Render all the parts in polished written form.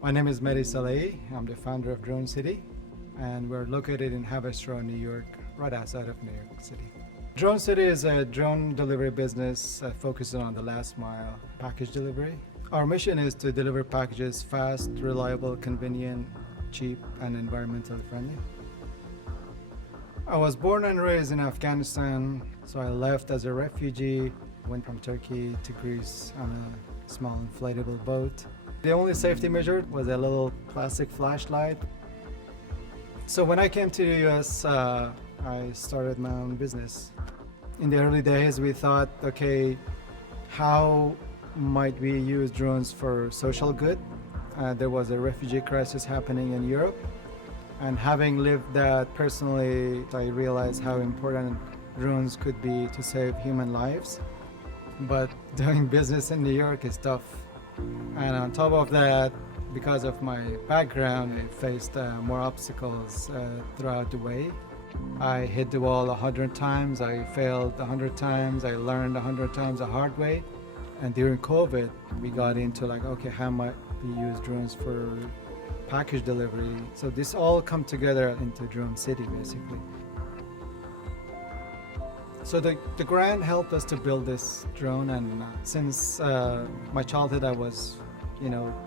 My name is Mehdi Salehi. I'm the founder of Drone City, and we're located in Haverstraw, New York, right outside of New York City. Drone City is a drone delivery business focusing on the last mile package delivery. Our mission is to deliver packages fast, reliable, convenient, cheap, and environmentally friendly. I was born and raised in Afghanistan, so I left as a refugee, went from Turkey to Greece on a small inflatable boat. The only safety measure was a little plastic flashlight. So when I came to the US, I started my own business. In the early days, we thought, okay, how might we use drones for social good? There was a refugee crisis happening in Europe. And having lived that personally, I realized how important drones could be to save human lives. But doing business in New York is tough. And on top of that, because of my background, I faced more obstacles throughout the way. I hit the wall 100 times, I failed 100 times, I learned 100 times the hard way. And during COVID, we got into like, okay, how might we use drones for package delivery? So this all come together into Drone City, basically. So the grant helped us to build this drone, and since my childhood, I was,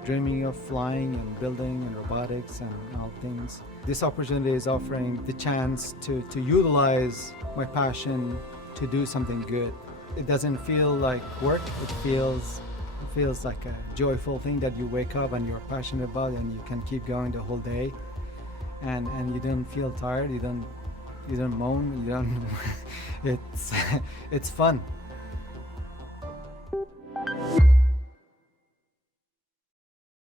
dreaming of flying and building and robotics and all things. This opportunity is offering the chance to utilize my passion to do something good. It doesn't feel like work. It feels like a joyful thing that you wake up and you're passionate about, and you can keep going the whole day, and you don't feel tired. You don't moan. You don't. It's fun.